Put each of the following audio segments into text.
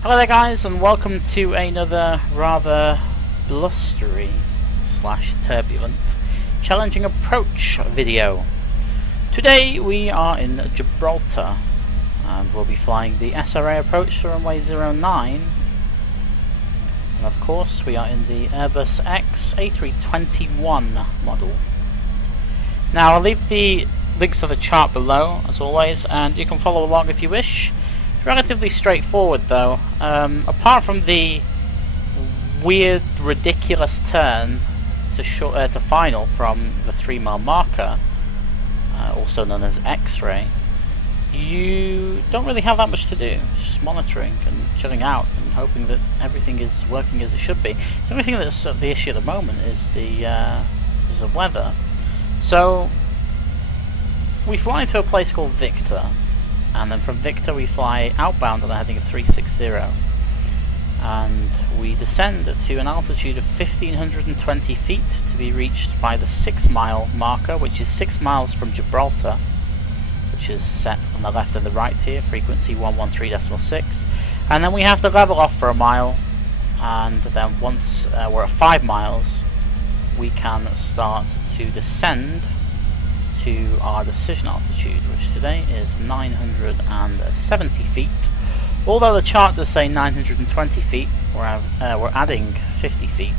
Hello there guys, and welcome to another rather blustery / turbulent challenging approach video. Today we are in Gibraltar and we'll be flying the SRA approach to runway 09, and of course we are in the Airbus X A321 model. Now I'll leave the links to the chart below as always, and you can follow along if you wish. Relatively straightforward though, apart from the weird, ridiculous turn to final from the 3-mile marker, also known as X-ray. You don't really have that much to do. It's just monitoring and chilling out and hoping that everything is working as it should be. The only thing that's the issue at the moment is the weather. So we fly to a place called Victor, and then from Victor we fly outbound on a heading of 360, and we descend to an altitude of 1520 feet to be reached by the 6-mile marker, which is 6 miles from Gibraltar, which is set on the left and the right here, frequency 113.6, and then we have to level off for a mile, and then once we're at 5 miles we can start to descend to our decision altitude, which today is 970 feet. Although the chart does say 920 feet, we're adding 50 feet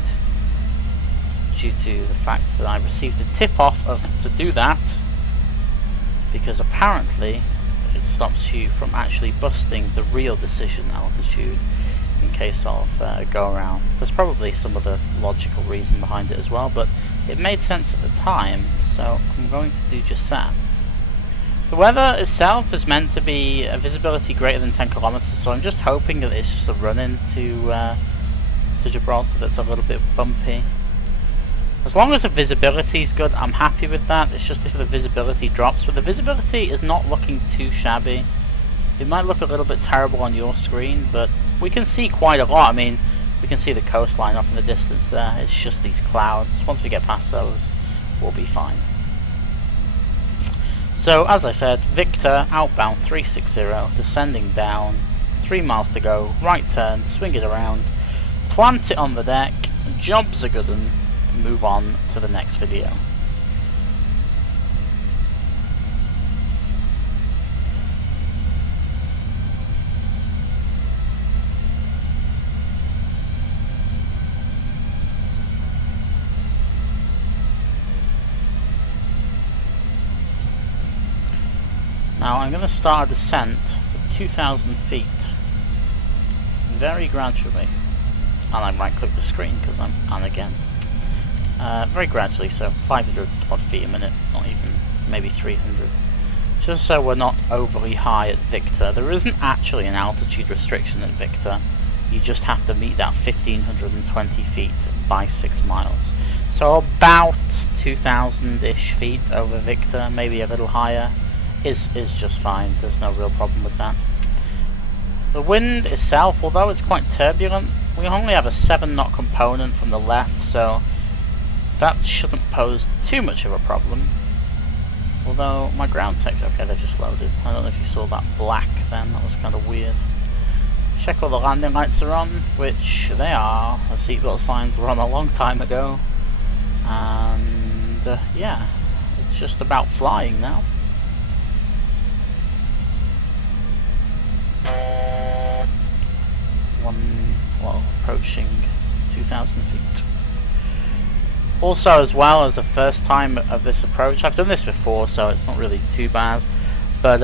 due to the fact that I received a tip-off to do that, because apparently it stops you from actually busting the real decision altitude in case of a go-around. There's probably some other logical reason behind it as well, but it made sense at the time, so I'm going to do just that. The weather itself is meant to be a visibility greater than 10 kilometers, so I'm just hoping that it's just a run-in to Gibraltar that's a little bit bumpy. As long as the visibility is good, I'm happy with that. It's just if the visibility drops, but the visibility is not looking too shabby. It might look a little bit terrible on your screen, but we can see quite a lot. I mean, we can see the coastline off in the distance there. It's just these clouds. Once we get past those, we'll be fine. So, as I said, Victor, outbound 360, descending down, 3 miles to go, right turn, swing it around, plant it on the deck, job's a good one, move on to the next video. Now I'm going to start a descent to 2,000 feet, very gradually, and I right click the screen because I'm on again. Very gradually, so 500 odd feet a minute, not even, maybe 300. Just so we're not overly high at Victor. There isn't actually an altitude restriction at Victor, you just have to meet that 1520 feet by 6 miles. So about 2,000-ish feet over Victor, maybe a little higher. Is just fine. There's no real problem with that. The wind itself, although it's quite turbulent, we only have a 7-knot component from the left, so that shouldn't pose too much of a problem. Although my ground text, okay, they've just loaded. I don't know if you saw that black then, that was kind of weird. Check all the landing lights are on, which they are. The seatbelt signs were on a long time ago, and yeah, it's just about flying now. Approaching 2,000 feet. Also, as well as the first time of this approach, I've done this before, so it's not really too bad. But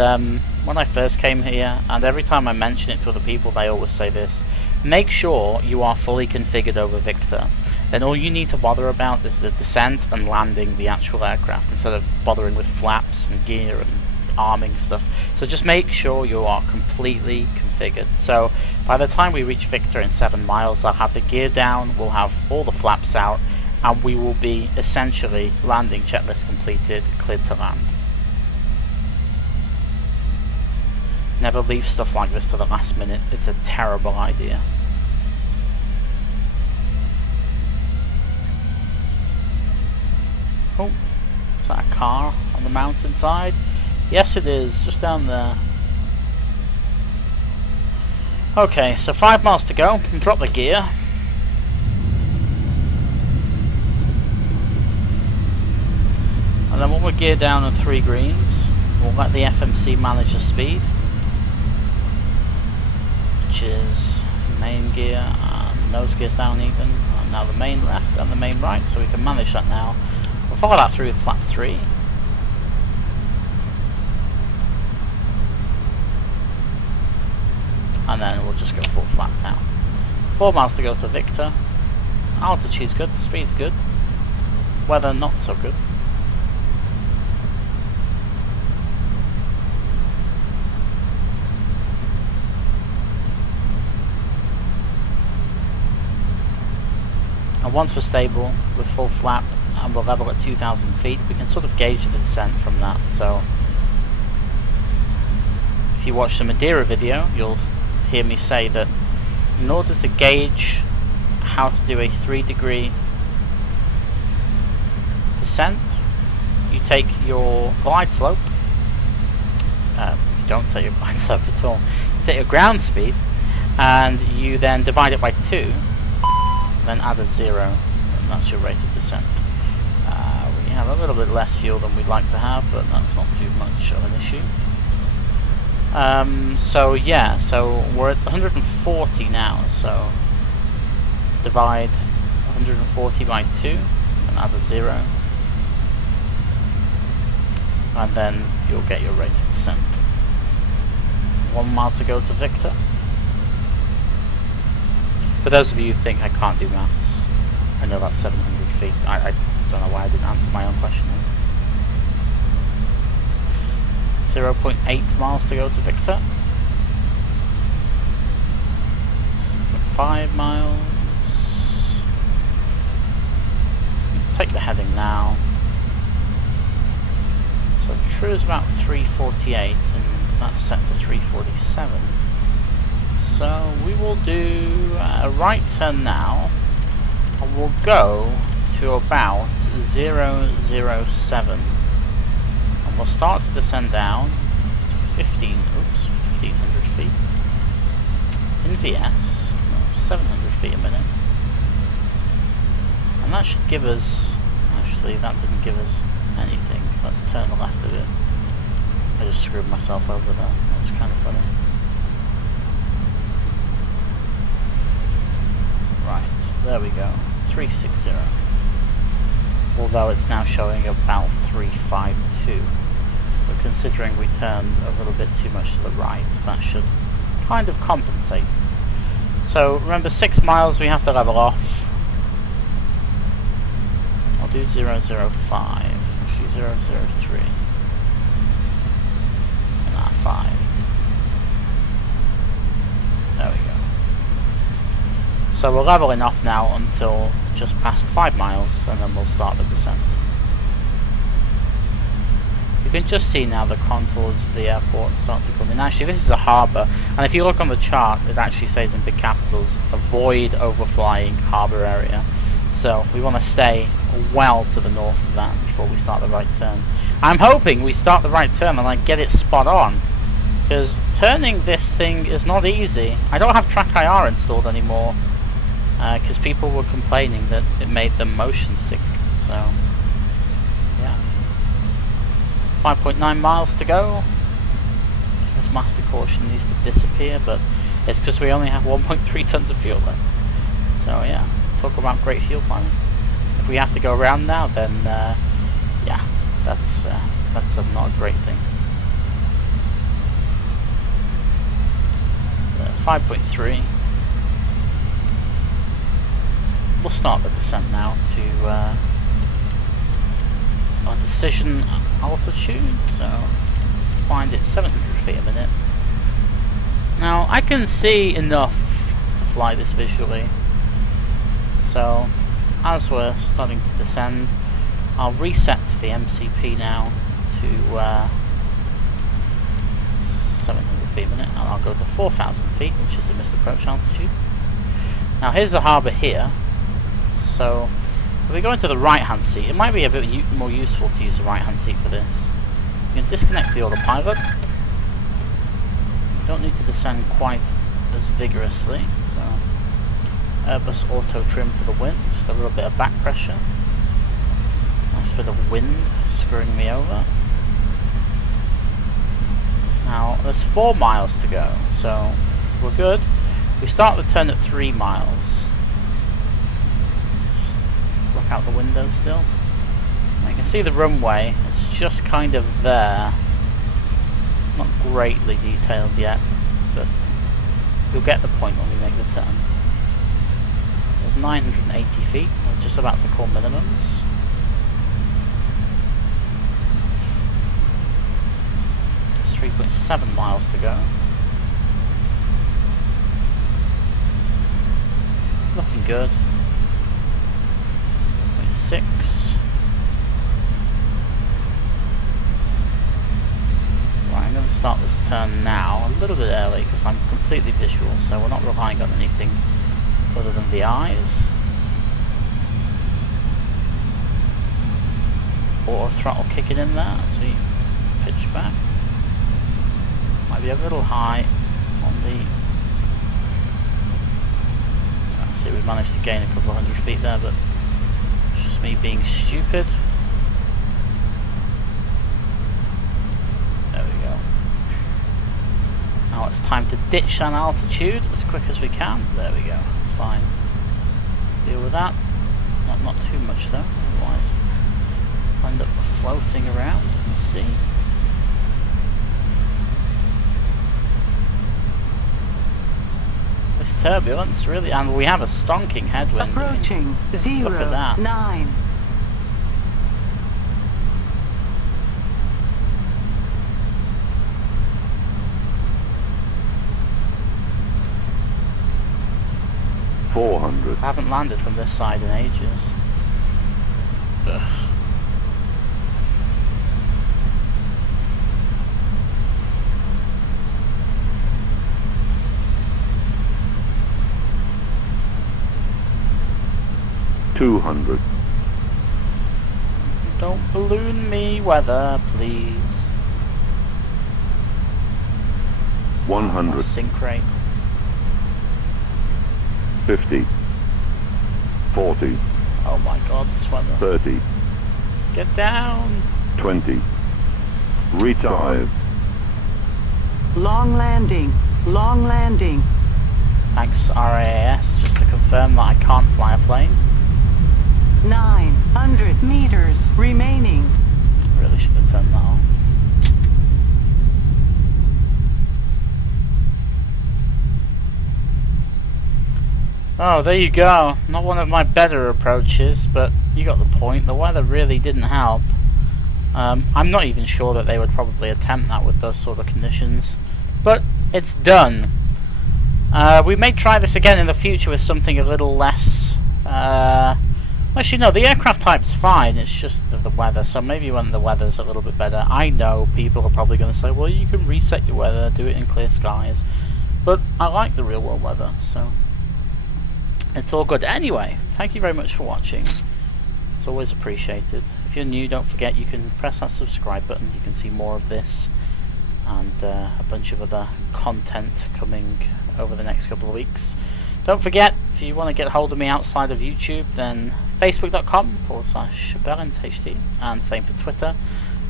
when I first came here, and every time I mention it to other people, they always say this: make sure you are fully configured over Victor. Then all you need to bother about is the descent and landing the actual aircraft, instead of bothering with flaps and gear and arming stuff. So just make sure you are completely configured. So by the time we reach Victor in 7 miles, I'll have the gear down, we'll have all the flaps out, and we will be essentially landing checklist completed, cleared to land. Never leave stuff like this to the last minute. It's a terrible idea. Oh, is that a car on the mountainside? Yes, it is, just down there. Okay, so 5 miles to go. Drop the gear. And then when we're geared down on 3 greens, we'll let the FMC manage the speed, which is main gear and nose gears down even. And now the main left and the main right, so we can manage that now. We'll follow that through with flap 3. And then we'll just go full flap now. 4 miles to go to Victor. Altitude's good, speed's good. Weather not so good. And once we're stable with full flap and we're level at 2,000 feet, we can sort of gauge the descent from that. So if you watch the Madeira video, you'll hear me say that in order to gauge how to do a 3-degree descent, you take your glide slope, you don't take your glide slope at all, you take your ground speed and you then divide it by 2, then add a 0, and that's your rate of descent. We have a little bit less fuel than we'd like to have, but that's not too much of an issue. So yeah, so we're at 140 now, so divide 140 by 2 and add a 0, and then you'll get your rate of descent. 1 mile to go to Victor. For those of you who think I can't do maths, I know that's 700 feet. I don't know why I didn't answer my own question. 0.8 miles to go to Victor. 5 miles. Take the heading now. So true is about 348 and that's set to 347. So we will do a right turn now and we'll go to about 007. We'll start to descend down to 1500 feet in VS, 700 feet a minute, and that should give us, actually that didn't give us anything. Let's turn the left of it. I just screwed myself over there, that's kind of funny. Right, there we go, 360, although it's now showing about 352. But considering we turned a little bit too much to the right, that should kind of compensate. So remember, 6 miles we have to level off. I'll do 005, actually 003. Nah, 5. There we go. So we're leveling off now until just past 5 miles, and then we'll start the descent. You can just see now the contours of the airport start to come in. Actually, this is a harbour, and if you look on the chart, it actually says in big capitals, avoid overflying harbour area. So we want to stay well to the north of that before we start the right turn. I'm hoping we start the right turn and I get it spot on, because turning this thing is not easy. I don't have track IR installed anymore, because people were complaining that it made them motion sick. So yeah, 5.9 miles to go. This master caution needs to disappear, but it's because we only have 1.3 tons of fuel left. So yeah, talk about great fuel planning. If we have to go around now, then yeah, that's not a great thing. 5.3. We'll start the descent now to our decision altitude. So find it 700 feet a minute. Now I can see enough to fly this visually. So as we're starting to descend, I'll reset the MCP now to 700 feet a minute, and I'll go to 4,000 feet, which is the missed approach altitude. Now here's the harbour here. So if we go into the right hand seat, it might be a bit more useful to use the right hand seat for this. You can disconnect the autopilot. You don't need to descend quite as vigorously. So Airbus auto trim for the wind, just a little bit of back pressure. Nice bit of wind screwing me over. Now there's 4 miles to go, so we're good. We start the turn at 3 miles. Just look out the window still. I can see the runway. It's just kind of there. Not greatly detailed yet, but you'll get the point when we make the turn. There's 980 feet. We're just about to call minimums. There's 3.7 miles to go. Looking good. 0.6. Right, I'm going to start this turn now, a little bit early because I'm completely visual, so we're not relying on anything other than the eyes. Auto throttle kicking in there as we pitch back. Might be a little high on the... Let's see, we've managed to gain a couple of 100 feet there, but it's just me being stupid. There we go. Now it's time to ditch that altitude as quick as we can. There we go, that's fine. Deal with that. Not too much though, otherwise I'll end up floating around. Let's see. This turbulence really, and we have a stonking headwind. Approaching 0, look at that. 9. I haven't landed from this side in ages. Ugh. Don't balloon me, weather, please. 100. Sink rate. 50. 40. Oh my god, this weather. 30. Get down! 20. Retire. Long landing. Long landing. Thanks RAAS, just to confirm that I can't fly a plane. 900 meters remaining. Really should have turned that on. Oh, there you go. Not one of my better approaches, but you got the point. The weather really didn't help. I'm not even sure that they would probably attempt that with those sort of conditions. But it's done. We may try this again in the future with something a little less... actually, no, the aircraft type's fine. It's just the weather. So maybe when the weather's a little bit better. I know people are probably going to say, well, you can reset your weather, do it in clear skies. But I like the real world weather, so... it's all good. Anyway, thank you very much for watching. It's always appreciated. If you're new, don't forget you can press that subscribe button. You can see more of this and a bunch of other content coming over the next couple of weeks. Don't forget, if you want to get hold of me outside of YouTube, then facebook.com/BerlinsHD, and same for Twitter.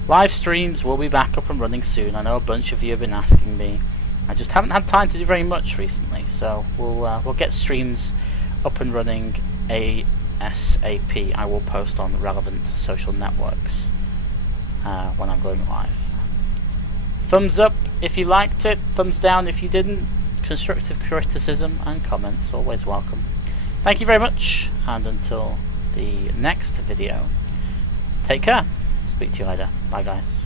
Live streams will be back up and running soon. I know a bunch of you have been asking me. I just haven't had time to do very much recently, so we'll get streams up and running ASAP. I will post on relevant social networks when I'm going live. Thumbs up if you liked it, thumbs down if you didn't. Constructive criticism and comments always welcome. Thank you very much, and until the next video, take care. Speak to you later. Bye guys.